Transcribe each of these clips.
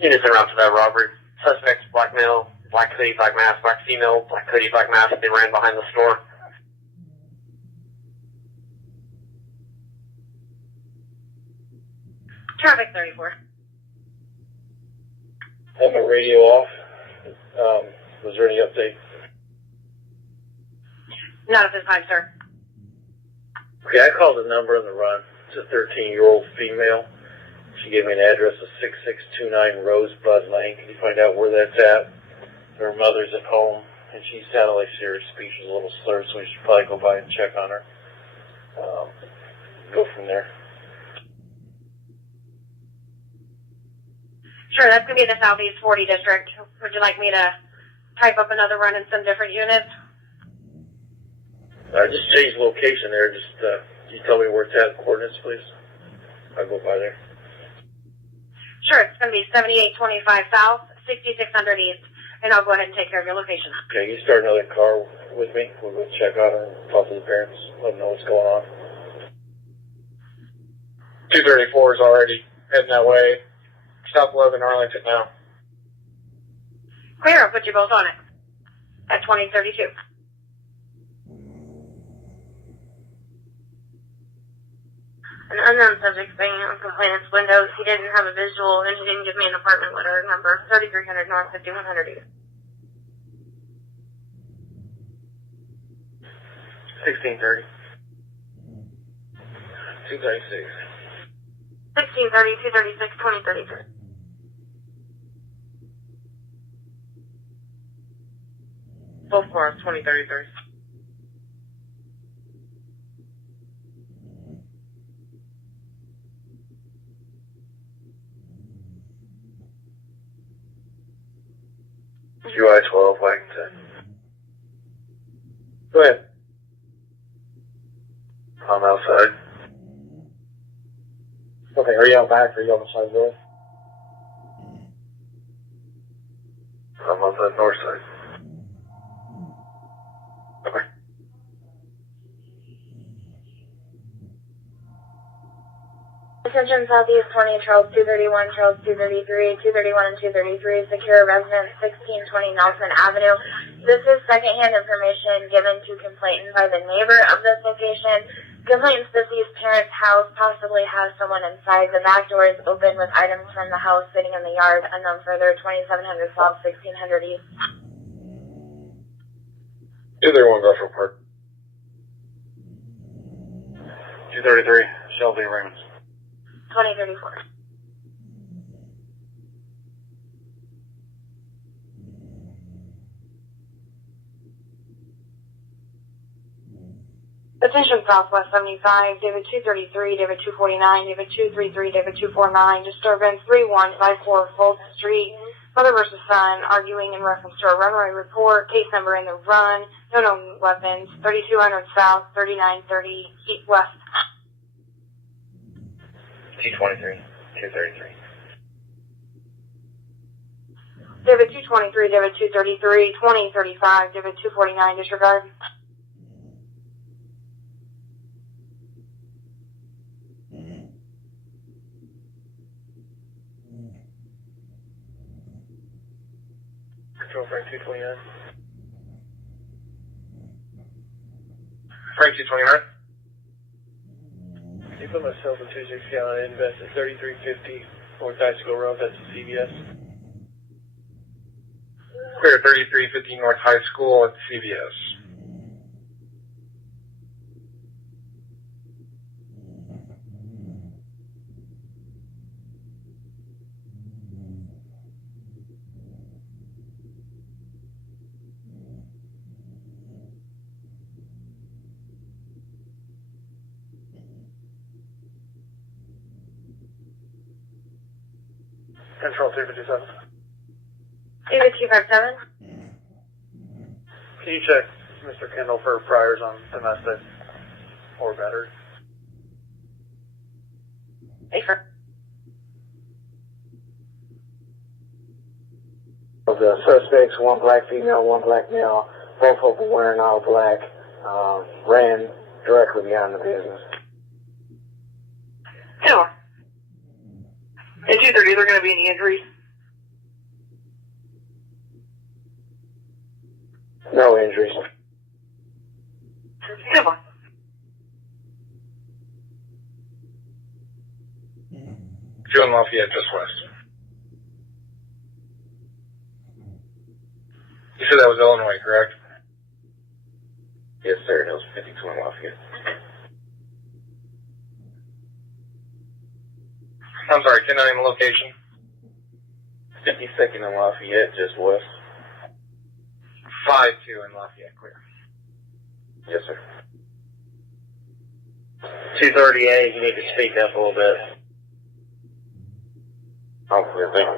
Units en route to that robbery. Suspects, black male, black hoodie, black mask, black female, black hoodie, black mask. They ran behind the store. Traffic 34. Have my radio off. Was there any update? Not at this time, sir. Okay, I called the number on the run. It's a 13-year-old female. She gave me an address of 6629 Rosebud Lane. Can you find out where that's at? Her mother's at home, and she sounded like she her speech was a little slurred, so we should probably go by and check on her. Go from there. Sure, that's going to be the Southeast 40 district. Would you like me to type up another run in some different units? Just change location there. Just can you tell me where it's at, coordinates, please? I'll go by there. Sure, it's going to be 7825 South, 6600 East, and I'll go ahead and take care of your location. Okay, you start another car with me. We'll go check on her and talk to the parents, let them know what's going on. 234 is already heading that way. South 11 Arlington now. Clear, I'll put you both on it. At 2032. An unknown subject banging on complainant's windows. He didn't have a visual, and he didn't give me an apartment letter number. 3300 North, 5100 East. 1630. 236. 1630, 236, 2033. Both cars, 2033. UI 12, Washington. Go ahead. I'm outside. Okay, are you out back or are you on the side door? I'm on the north side. Okay. Attention Southeast 20, Charles 231, Charles 233, 231 and 233, secure residence 1620 Nelson Avenue. This is secondhand information given to complainant by the neighbor of this location. Complainant's deceased parents' house possibly has someone inside. The back door is open with items from the house sitting in the yard. Unknown further, 2700 South, 1600 East. 231 Garfield Park. 233, Shelby Raymond's. 2034. Attention Southwest 75, David 233, David 249, David 233, David 249, disturbance 3154 Fulton Street, mother versus son, arguing in reference to a runaway report, case number in the run, no known weapons, 3200 South, 3930 West. 223, 233. David 223, David 233, 2035, David 249, disregard. Control Frank 229. Frank 229. Can you put myself in 26 gallon invest at 3350 North High School Road? That's a CVS. Clear 3350 North High School at CVS. Control 357. David 257. Can you check Mr. Kendall for priors on domestic or battery? Safer. Of the suspects, one black female, one black male, both of them wearing all black, ran directly behind the business. Sure. In 230, are there going to be any injuries? injuries. Come on. Two in Lafayette, just west. You said that was Illinois, correct? Yes, sir. That was 52 in Lafayette. I'm sorry, can I name the location? 52nd in Lafayette, just west. 5-2 in Lafayette, clear. Yes, sir. 238, you need to speak up a little bit. Oh, clear, thank you.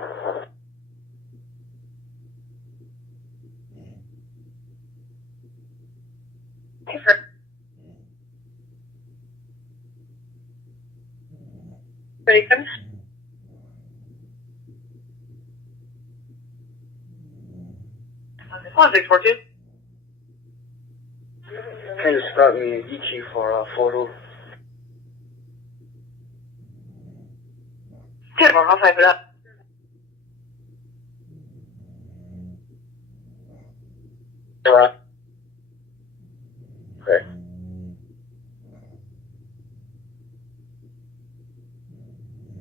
Ready, come? One 642. Can you start me in EQ for photo? Come on, I'll type it up. Right. Okay.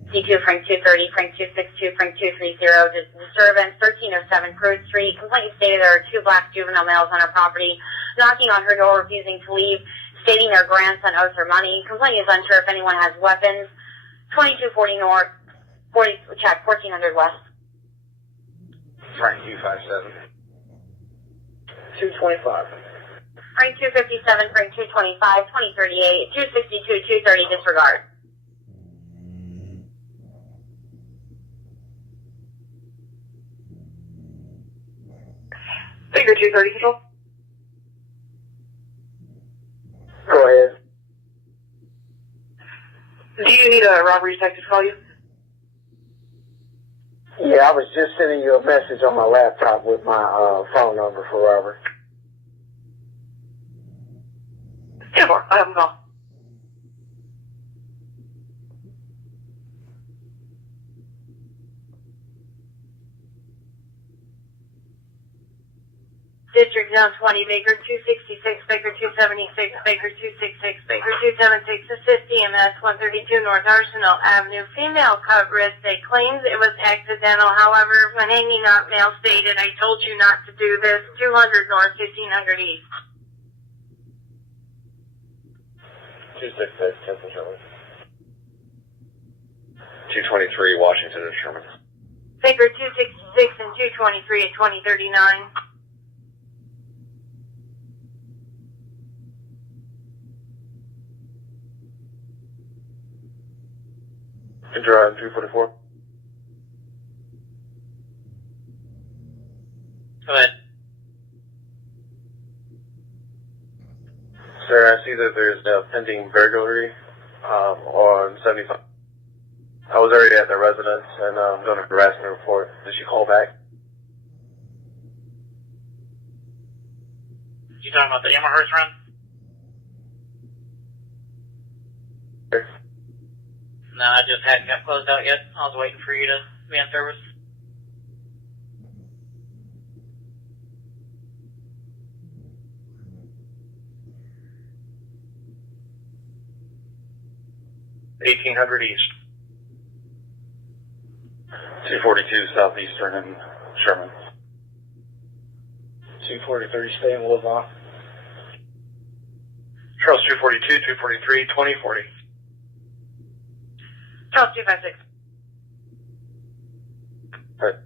C2, Frank 230, Frank 262, Frank 230, disturbance, 1307 Crude Street. Complaint stated there are two black juvenile males on her property, knocking on her door, refusing to leave, stating their grandson owes her money. Complaint is unsure if anyone has weapons. 2240 North, 1400 West. Frank 257. 225. Frank 257, Frank 225, 2038, 262, 230, disregard. Figure 230, control. Go ahead. Do you need a robbery detective to call you? Yeah, I was just sending you a message on my laptop with my phone number for Robert. 10-4, I have him call. District Zone 20, Baker 266, Baker 276, Baker 266, Baker 276, assist EMS 132 North Arsenal Avenue. Female cut wrist. They claimed it was accidental. However, when hanging up, male stated, I told you not to do this. 200 North, 1500 East. 266, Temple Sherman. 223, Washington and Sherman. Baker 266 and 223 at 2039. Drive 344. Go ahead. Sir, I see that there's a pending burglary on 75. I was already at the residence and doing a harassment report. Did she call back? You talking about the Amherst run? Sure. No, I just hadn't got closed out yet. I was waiting for you to be on service. East. 242 Southeastern and Sherman. 243 stay in Lavon. Charles 242, 243, 2040. Charles 256. Right.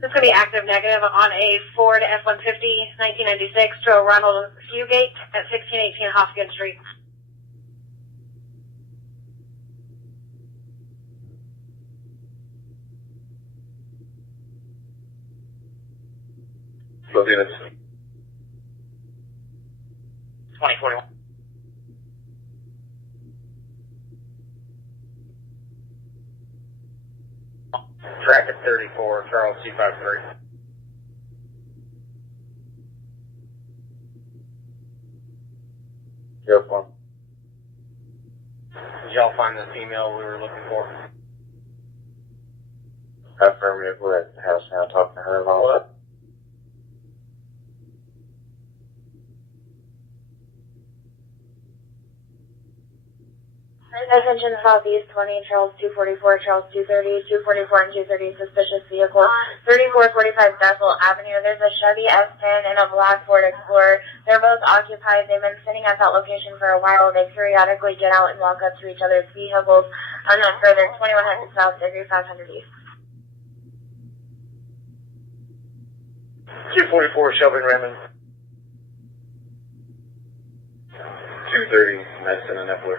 This is going to be active negative on a Ford F-150 1996 to a Ronald Fugate at 1618 Hoskins Street. Both units. 2041. Track at 34, Charles 253. Yep, one. Did y'all find the female we were looking for? Affirmative, we're at the house now talking to her and all that. Attention Southeast 20, Charles 244, Charles 230, 244 and 230, suspicious vehicle, 3445 Bethel Avenue. There's a Chevy S10 and a black Ford Explorer. They're both occupied. They've been sitting at that location for a while. They periodically get out and walk up to each other's vehicles. Unknown further, 2100 South, degree 500 East. 244 Shelby Raymond. 230 Madison and Epler.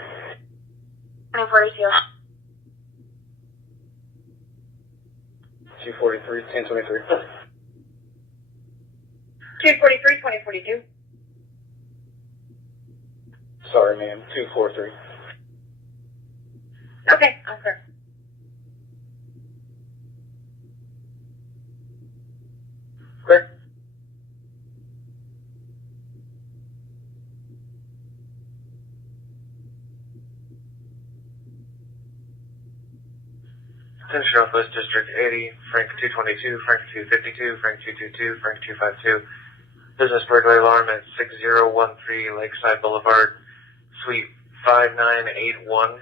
2042. 243 1023. 243, 2042. Sorry, ma'am. 243. Okay, okay. Clear. Attention Northwest District 80, Frank 222, Frank 252, Frank 222, Frank 252. Business burglary alarm at 6013 Lakeside Boulevard, Suite 5981.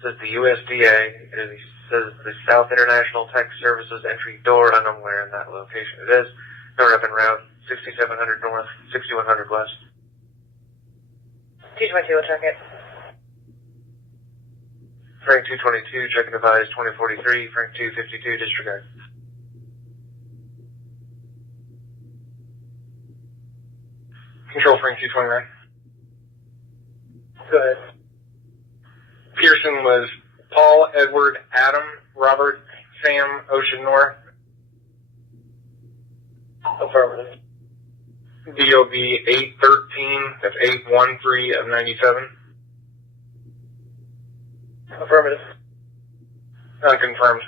Says the USDA. It says the South International Tech Services entry door. Unknown where in that location it is. Door up en route 6700 North, 6100 West. 222, we'll check it. Frank 222, check and advise 2043, Frank 252, disregard. Control Frank 229. Go ahead. Pearson was Paul, Edward, Adam, Robert, Sam, Ocean North. Affirmative. DOB 813, that's 813 of 97. Affirmative. Unconfirmed.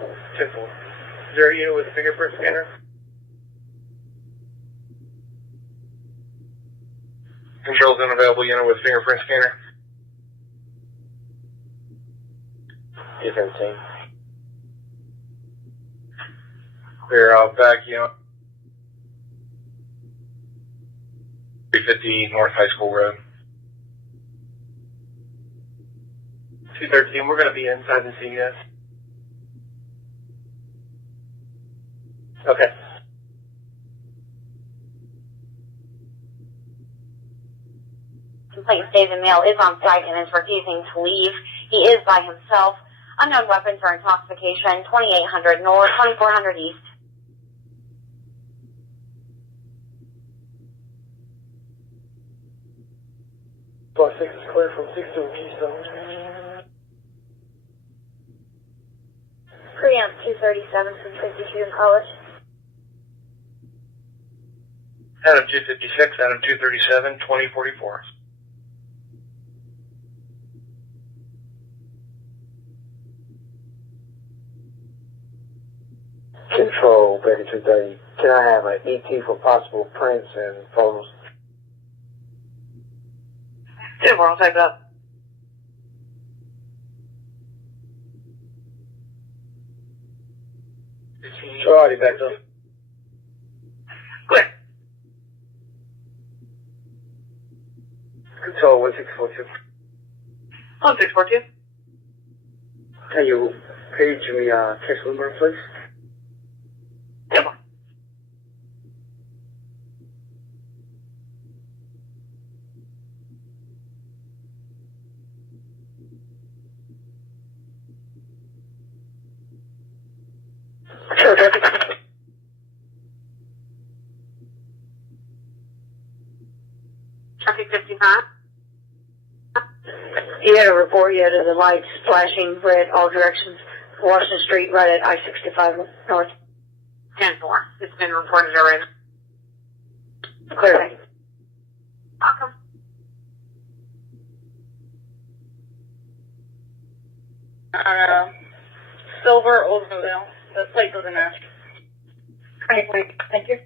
10-4. Is there a unit with a fingerprint scanner? Control's unavailable unit with fingerprint scanner. 213. Clear out back unit. 350 North High School Road. 213, we're going to be inside the CES. Okay. Complaint states the male is on site and is refusing to leave. He is by himself. Unknown weapon for intoxication, 2800 North, 2400 East. Block 6 is clear from 6 to Keystone. Preamp 237 from 52 in College. Adam 256, Adam 237, 2044. Control, Baker 230. Can I have an ET for possible prints and photos? Yeah, we'll type it up. Alrighty, back up. Clear. Control 1642. 1642. Can you page me cash number, please? Yep. Sure, Deputy. Traffic 55. You had a report, you had the lights flashing red all directions, Washington Street, right at I-65 North. 10-4. It's been reported already. Clear. Welcome. Silver Oldsmobile. The plate doesn't match. 2040. Thank you.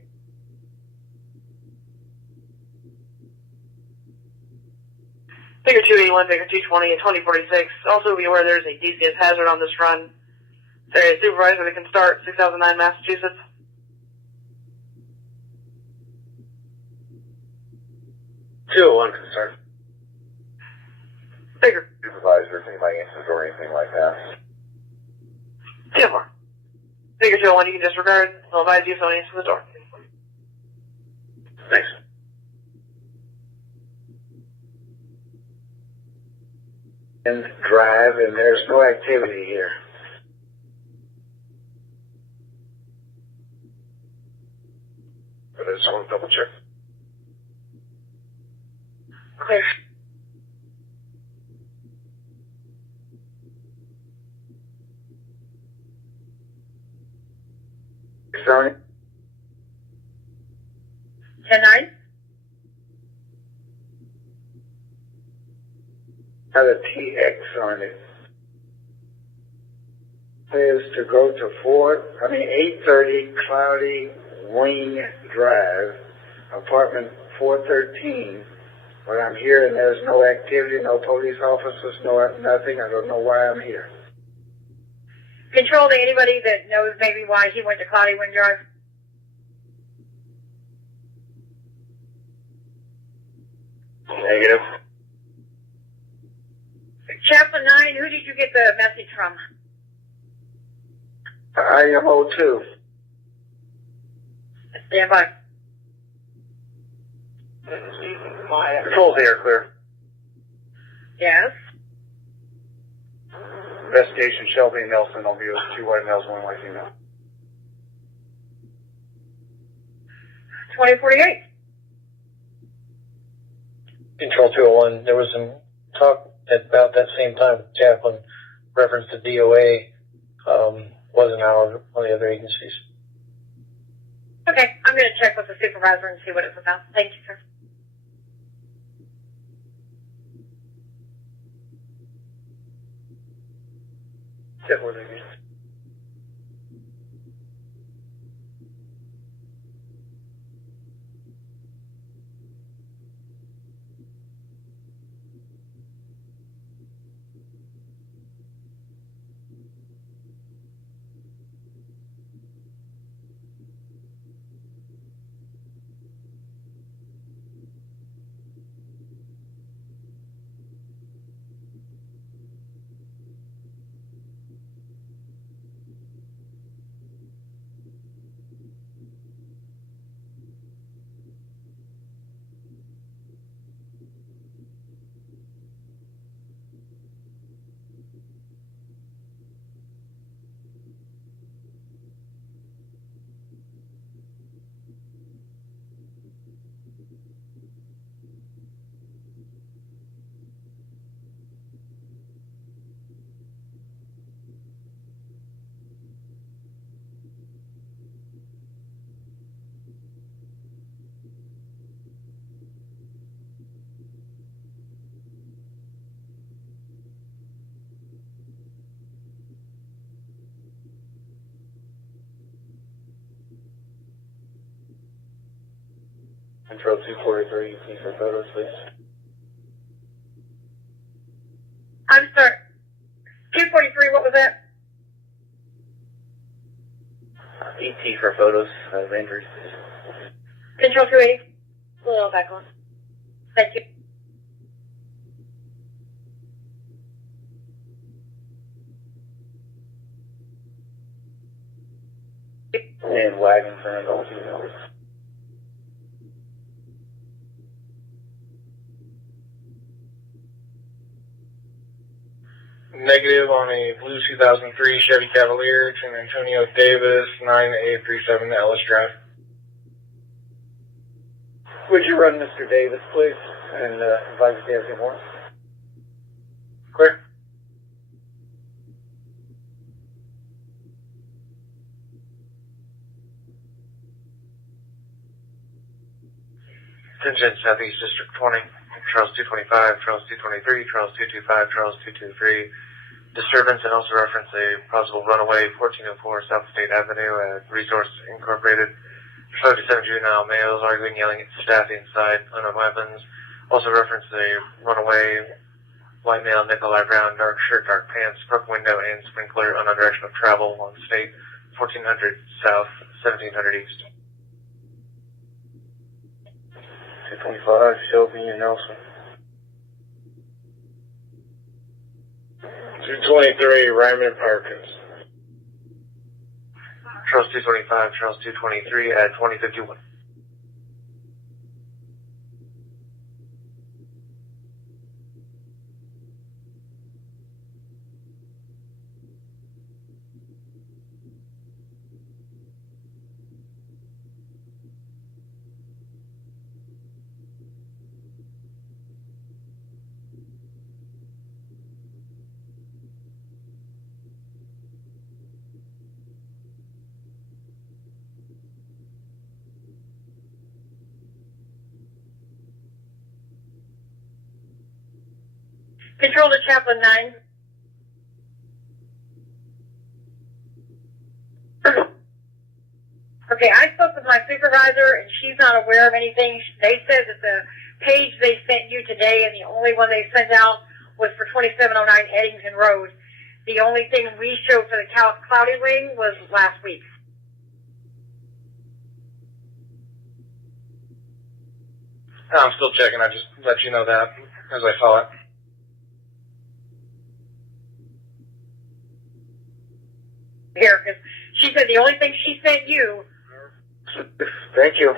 Figure 281, figure 220, and 2046. Also be aware there's a DCS hazard on this run. Area supervisor that can start 6009 Massachusetts. 201 can start. Figure. Supervisor, if anybody answers or anything like that. 10-4. Figure 201, you can disregard. I'll advise you if someone answers the door. Thanks. And drive, and there's no activity here. But I just want to double check. Clear. Sony? 10-9? Had a TX on it. Says to go to 830 Cloudy Wing Drive, apartment 413. But I'm here and there's no activity, no police officers, nothing. I don't know why I'm here. Control to anybody that knows maybe why he went to Cloudy Wind Drive? Negative. Chaplain 9, who did you get the message from? IMO 2. Stand by. Controls here, clear. Yes. Investigation, Shelby and Nelson. I'll be with 2 white males, 1 white female. 2048. Control 201, there was some talk at about that same time with Chaplain, reference to DOA, wasn't out on the other agencies. Okay, I'm going to check with the supervisor and see what it's about. Thank you, sir. Check with you. Control 243, please for photos, please. I'm sorry. 243, what was that? ET for photos of injuries. Control 280. Pull it all back on. Thank you. And wagon for an adult female. Negative on a blue 2003 Chevy Cavalier, San Antonio Davis, 9A37 Ellis Drive. Would you run Mr. Davis, please, and advise if you have any more? Clear. Attention, Southeast District 20, Charles 225, Charles 223, Charles 225, Charles 223. Disturbance and also reference a possible runaway, 1404 South State Avenue at Resource Incorporated. 57 juvenile males arguing, yelling at staff inside, unknown weapons. Also reference a runaway, white male, Nikolai Brown, dark shirt, dark pants, broken window and sprinkler, unknown direction of travel on State, 1400 South, 1700 East. 225, Shelby and Nelson. 223, Raymond Perkins. Charles 225, Charles 223 at 2051. Control to Chaplain 9. Okay, I spoke with my supervisor, and she's not aware of anything. They said that the page they sent you today, and the only one they sent out was for 2709 Eddington Road. The only thing we showed for the Cloudy Wing was last week. I'm still checking. I just let you know that as I saw it. Here, because she said the only thing she sent you. Thank you.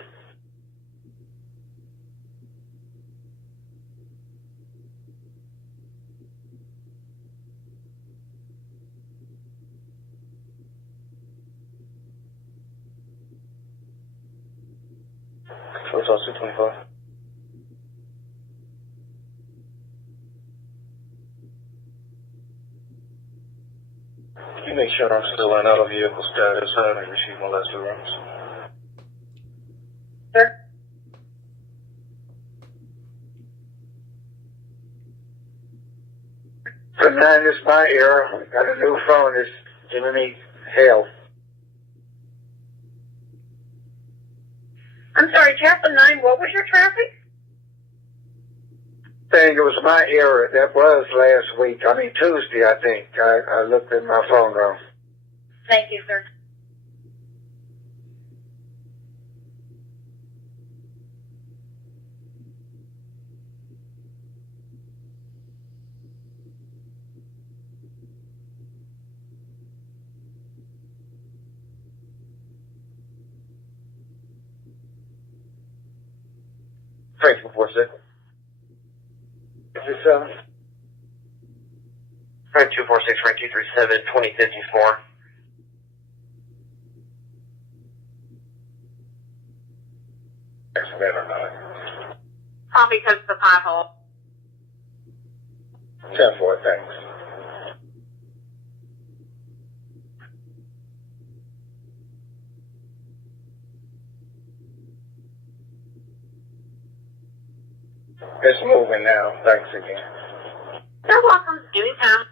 So it's also 225. Can you make sure I'm still in out of vehicle status? I haven't received molester runs. Sir? So now this is my error. Got a new phone. It's giving me hell. I'm sorry, Chaplain 9, what was your traffic? Saying it was my error. That was last week. I mean Tuesday, I think. I looked at my phone wrong. Thank you, sir. Frank 246. 57. Frank 246, Frank 237, 2054. Probably because of the pothole. 10-4, thanks. It's moving now. Thanks again. You're welcome. Anytime.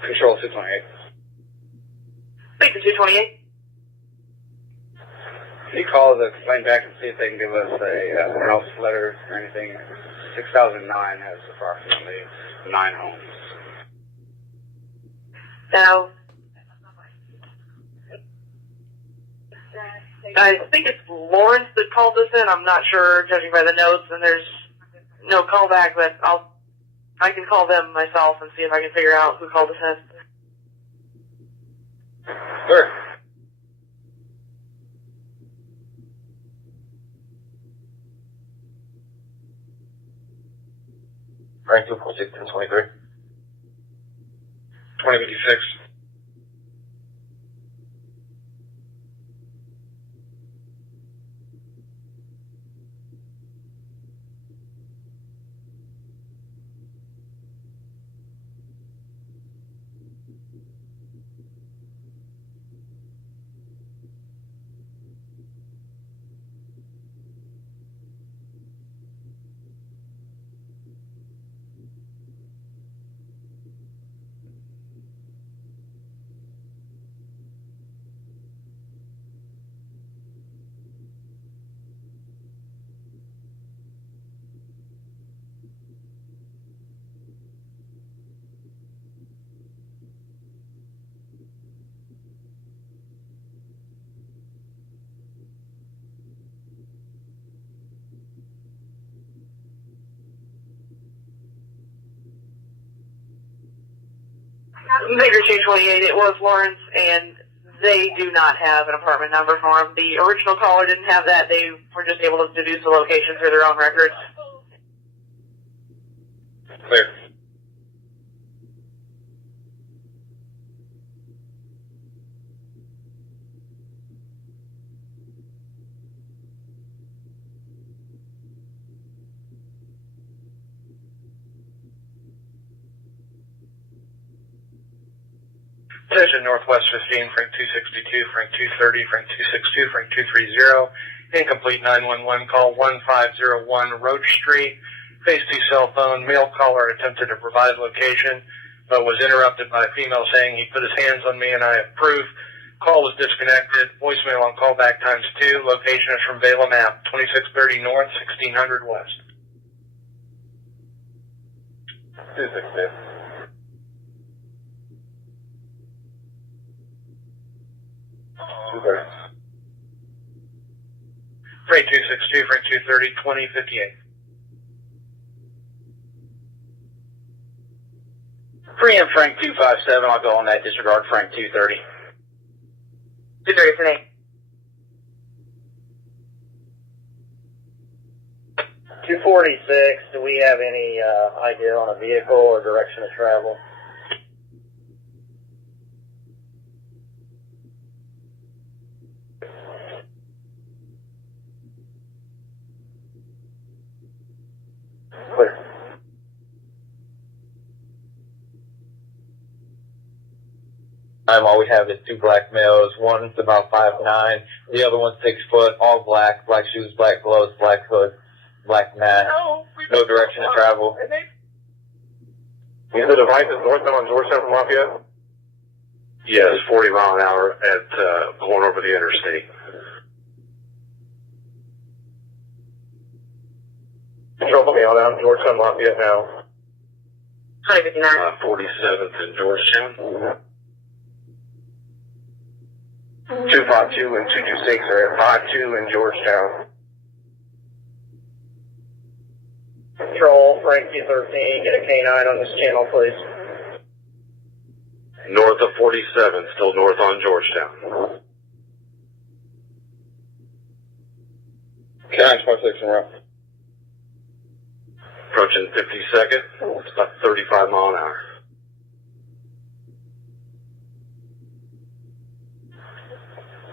Control 628. Thank you, 228. Can you call the complaint back and see if they can give us a house letter or anything? 6009 has approximately 9 homes. Now, I think it's Lawrence that called this in. I'm not sure, judging by the notes, and there's no callback, but I can call them myself and see if I can figure out who called this in. Sure. Frank 246, 1023. 2056. Victor 228, it was Lawrence, and they do not have an apartment number for him. The original caller didn't have that. They were just able to deduce the location through their own records. Clear. Attention Northwest 15, Frank 262, Frank 230, Frank 262, Frank 230. Incomplete 911 call 1501 Roach Street. Phase 2 cell phone. Male caller attempted to provide location, but was interrupted by a female saying he put his hands on me and I approve. Call was disconnected. Voicemail on callback times 2. Location is from Balaam Ave, 2630 North, 1600 West. 262. Frank 262, Frank 230, 2058. Free and Frank 257, I'll go on that, disregard Frank 230. 230 today. 246, do we have any idea on a vehicle or direction of travel? Clear. All we have is 2 black males. One's about 5'9", the other one's 6 foot, all black, black shoes, black gloves, black hood, black mask. No direction of travel. Is the device northbound on Georgetown from Lafayette? Yes, 40 mile an hour at going over the interstate. Control, put me on down Georgetown, Lafayette now. 2059. 47th in Georgetown. 252 and 226 are at 52 in Georgetown. Control, Frank 213, get a K9 on this channel, please. North of 47, still north on Georgetown. K9 26 en route. Approaching 52nd, it's about 35 mile an hour.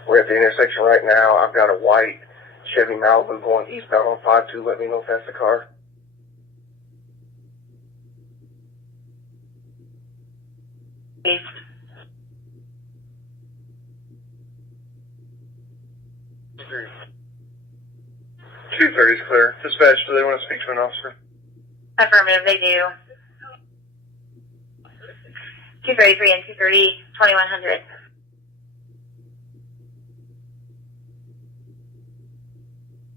We're at the intersection right now. I've got a white Chevy Malibu going eastbound on 52. Let me know if that's the car. East. 230 is clear. Dispatch, do they want to speak to an officer? Affirmative, they do. 233 and 230, 2100.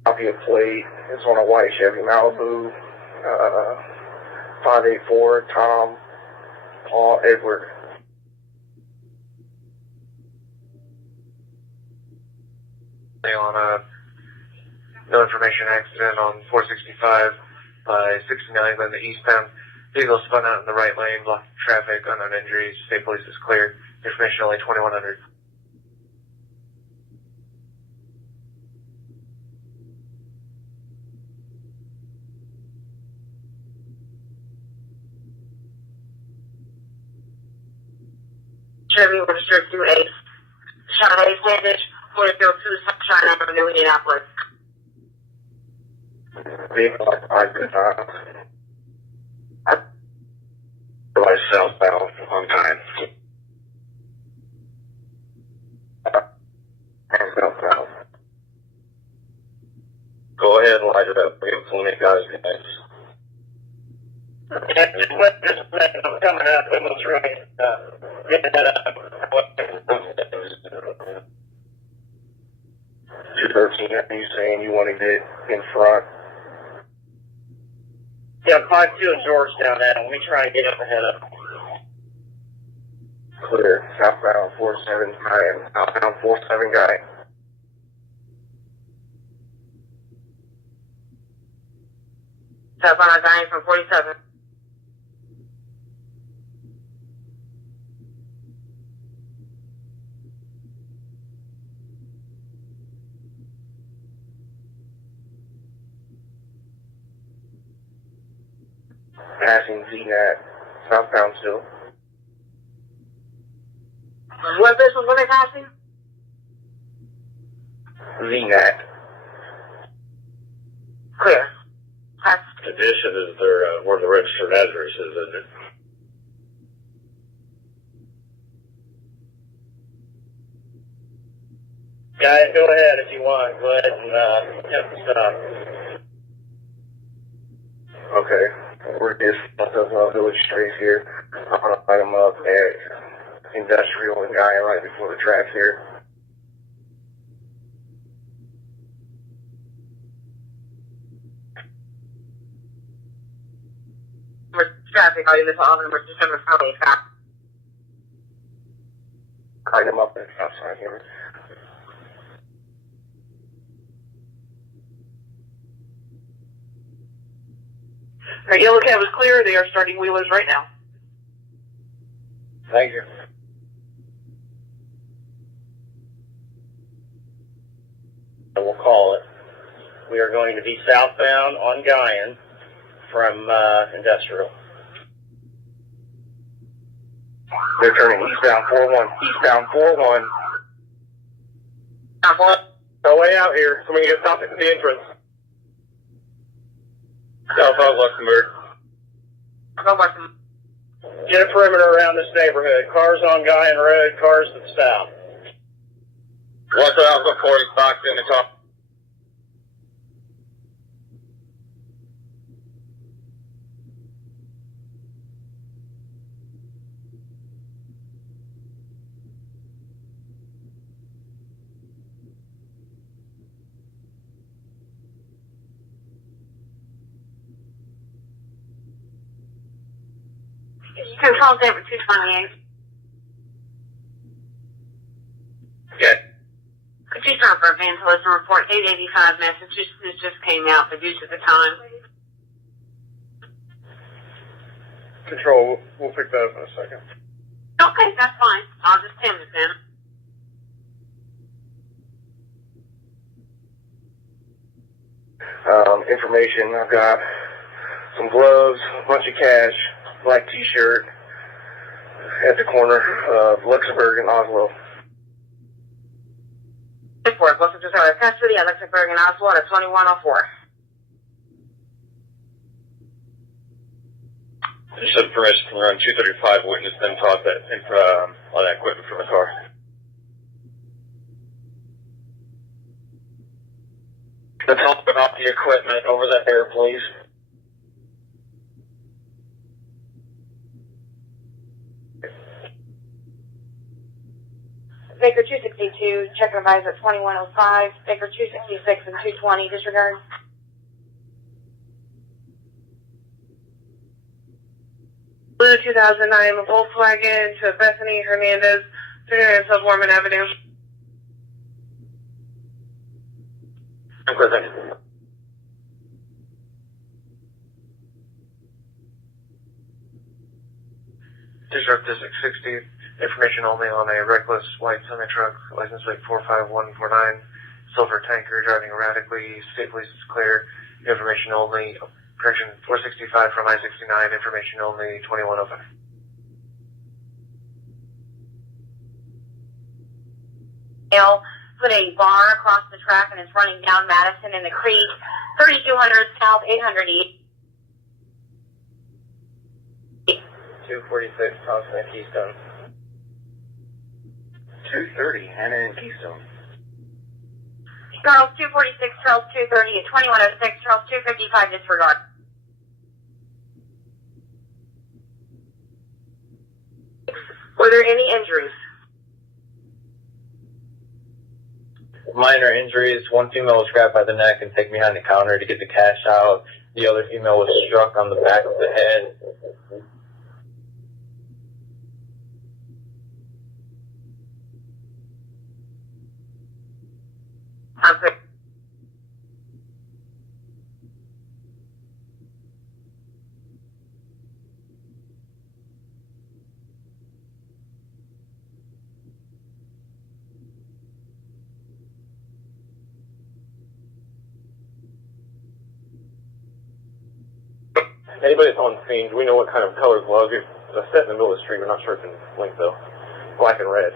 Copy of plate. It's on a white Chevy Malibu. 584 Tom Paul Edward. On a no information accident on 465 by 69 on the eastbound. Vehicle spun out in the right lane, blocked traffic, unknown injuries. State police is clear. Information only 2100. Chevy registered 28. Chevrolet Standish, 402 Sunshine Avenue, Indianapolis. Vehicle occupied, good time. Device southbound on time. Southbound. Go ahead and light it up. We have plenty of guys, guys. I'm coming up, almost right. Getting that up. 213, are you saying you want to get in front? Yeah, 52 in Georgetown now. Let me try and get up ahead of them. Clear. Southbound 47 guy and outbound 47 guy. Southbound Zion from 47. Passing ZNAT, southbound still. What business were they passing? ZNAT. Clear. Pass. Addition is their, where the registered address is, isn't it? Guys, go ahead if you want. Go ahead and attempt to stop. Okay, we're just off of Village Street here. I'm gonna light them up at Industrial and Guy right before the tracks here. Traffic, are you this all number December 25? Light them up at the stop sign here. Alright, yellow cab is clear. They are starting wheelers right now. Thank you. We'll call it. We are going to be southbound on Guyan from Industrial. They're turning eastbound 4-1. Eastbound 4-1. No way out here. Somebody get stopped at the entrance. Southbound Luxembourg. Go Luxembourg. Get a perimeter around this neighborhood. Cars on Guyan Road, cars to the south. What's out before he boxed in the car? Control David 228. Okay. Could you start for a vandalism report? 885 Massachusetts just came out, but due to the time. Control, we'll pick that up in a second. Okay, that's fine. I'll just tend it then. Information, I've got some gloves, a bunch of cash, black t-shirt at the corner of Luxembourg and Oslo. Report, Wilson just had a custody at Luxembourg and Oslo at 2104. Just had permission from run 235 witness, then toss that all that equipment from the car. Let's open up the equipment over there, please. Baker 262, check and advise at 2105. Baker 266 and 220, disregard. Blue 2009 Volkswagen to Bethany Hernandez, 39 South Warman Avenue. I'm clear, thank you. District District 60, information only on a reckless white semi-truck, license plate 45149, silver tanker driving erratically, state police is clear, information only, correction 465 from I-69, information only 2105. Put a bar across the track and it's running down Madison in the creek, 3200 South 800 East. 246 Thompson and Keystone. 230 Hannah and Keystone. Charles 246, Charles 230 at 2106, Charles 255 disregard. Were there any injuries? Minor injuries. One female was grabbed by the neck and taken behind the counter to get the cash out. The other female was struck on the back of the head. Okay. Anybody that's on scene, do we know what kind of color gloves? It's set in the middle of the street. We're not sure if it's linked though. Black and red.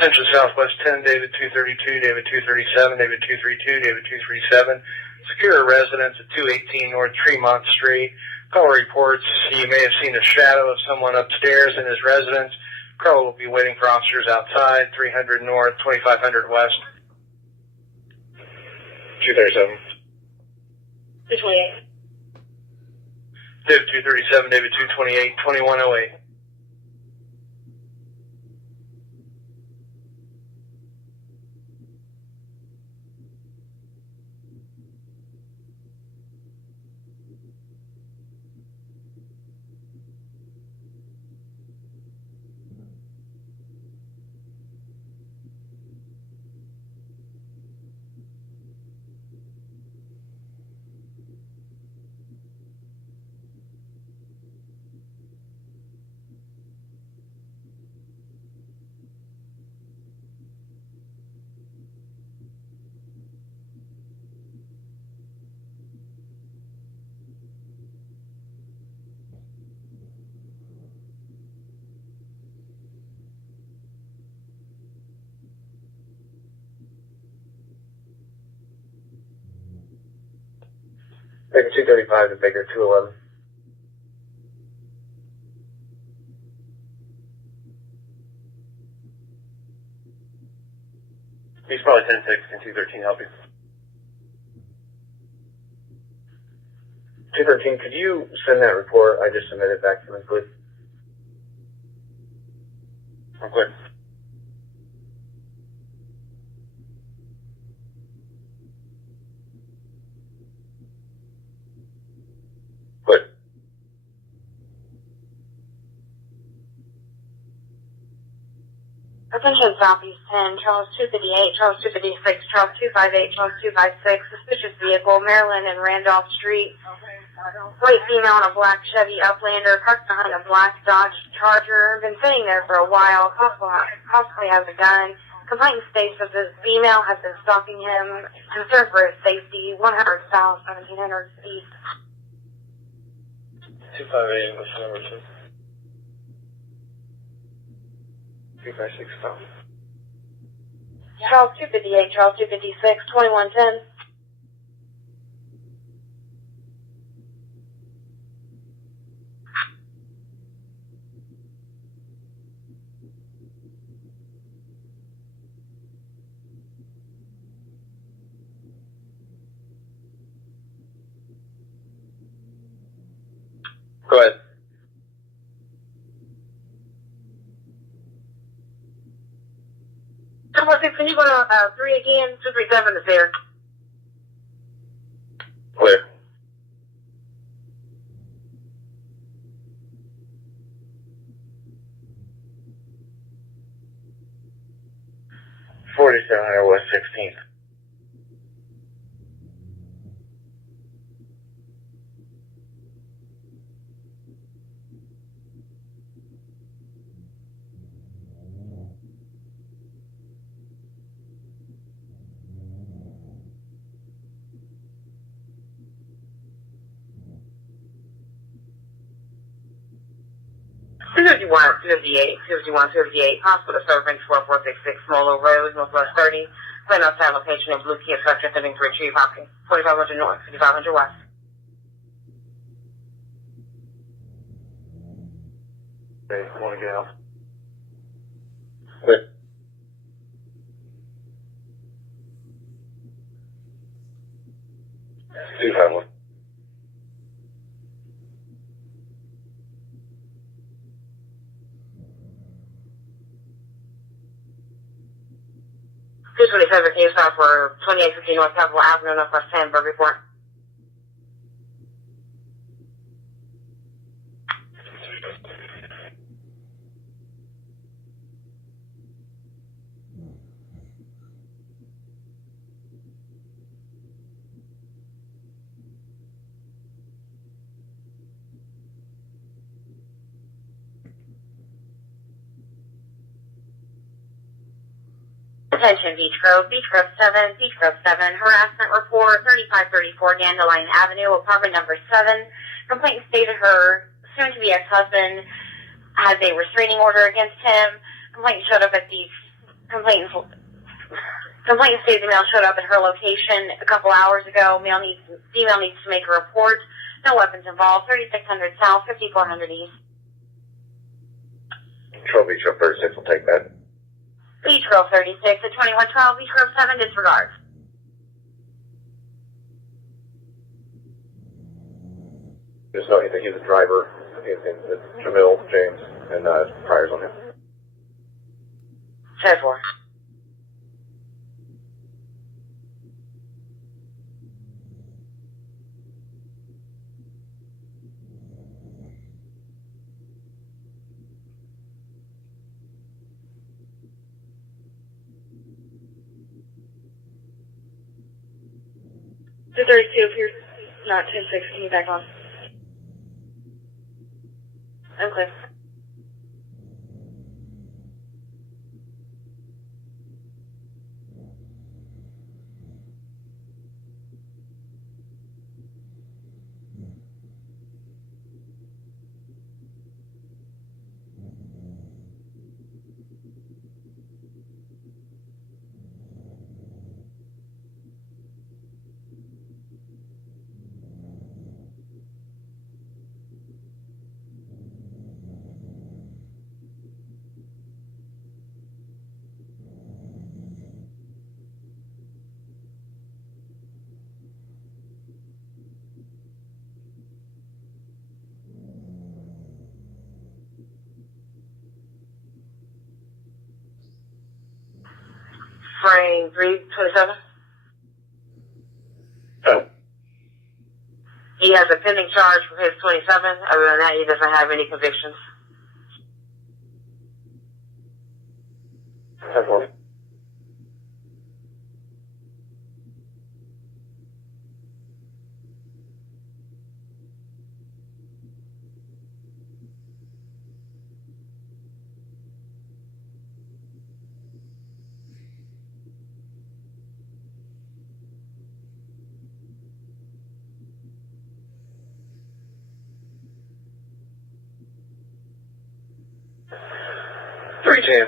Central Southwest 10, David 232, David 237, David 232, David 237. Secure a residence at 218 North Tremont Street. Call reports you may have seen a shadow of someone upstairs in his residence. Call will be waiting for officers outside, 300 North, 2500 West. 237. 228. David 237, David 228, 2108. Baker 235 to Baker 211. He's probably 10-6. Can 213 help you? 213, could you send that report I just submitted back to me, please? I'm clear. Good. Attention Southeast 10, Charles 258, Charles 256, Charles 258, Charles 256, suspicious vehicle, Maryland and Randolph Street. White female in a black Chevy Uplander, parked behind a black Dodge Charger, been sitting there for a while, possibly has a gun. Complainant states that the female has been stalking him, concerned for his safety, 100 South, 1700 East. 258, what's the number, sir? 356 South. Charles 258, Charles 256, 2110. Go ahead. Can you go to 3 again? 237 is there. Clear. West 16th. Hospital Servant 14466 Molo Road, Northwest 30. Plan outside location in Blue Key truck attempting to retrieve Hopkins, 4500 North, 5500 West. Okay, I want to get out. Clear. Two five one. Case file for 2850 North Capitol Avenue, Northwest 10, Burger Report. Attention Beach Grove 7, Beach Grove 7, harassment report, 3534 Dandelion Avenue, apartment number 7. Complainant stated her soon-to-be ex-husband has a restraining order against him. Complainant showed up at the complainant stated the male showed up at her location a couple hours ago. Female needs to make a report. No weapons involved. 3600 South, 5400 East. Control Beach Grove 36 will take that. Beach Grove 36 at 2112, Beach Grove 7, disregard. Just know that he's a driver. It's Jamil James and priors on him. 10-4. Two 32, if you're not 10-6, can you back on? I'm clear. Frame 327. Oh. He has a pending charge for his 27. Other than that, he doesn't have any convictions. 10-4.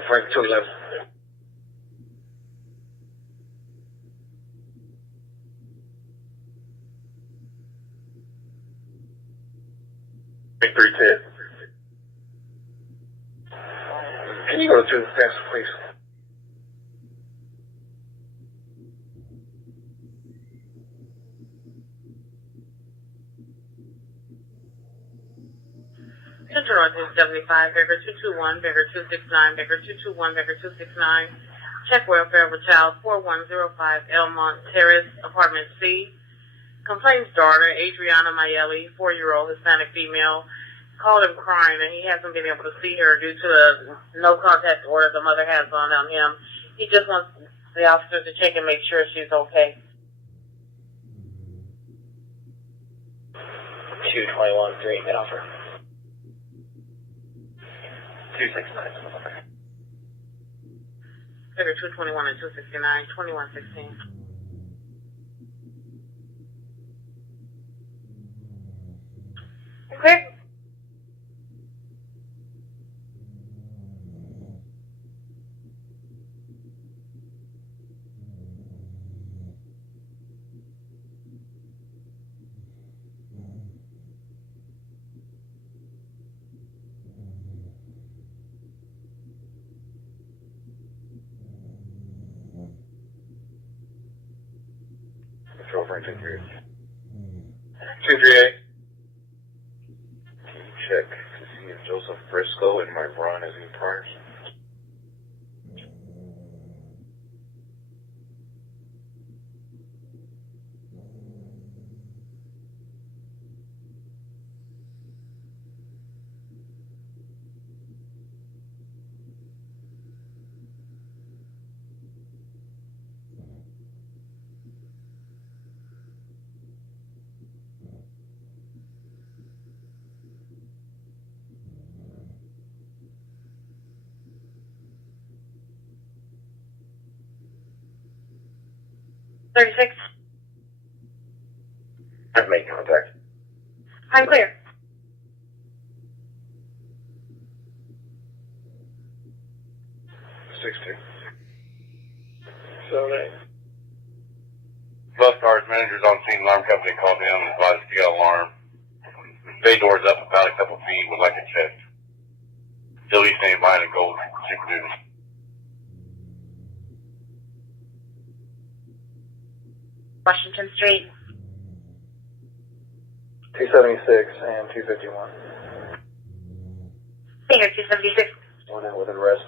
Frank 211. Frank 310. Can you go to 2 fast, please? Central on 275, Baker 221, Baker 269, Baker 221, Baker 269. Check welfare of a child 4105 Elmont Terrace, apartment C. Complaints daughter, Adriana Mayeli, 4-year-old Hispanic female, called him crying and he hasn't been able to see her due to the no contact order the mother has on him. He just wants the officer to check and make sure she's okay. 221, 3 get offer. 269. Figure 221 and 269, 2116. Okay. Control Frank 238. 238. Can you check to see if Joseph Briscoe and my Ron is in priors? 36. I've made contact. I'm clear. Bus cars, managers on scene, alarm company called in and advised to get an alarm. Bay door's up about a couple feet, would like it checked. Still be staying by and go Super Duty. Washington Street. 276 and 251. Finger 276. One out with an arrest.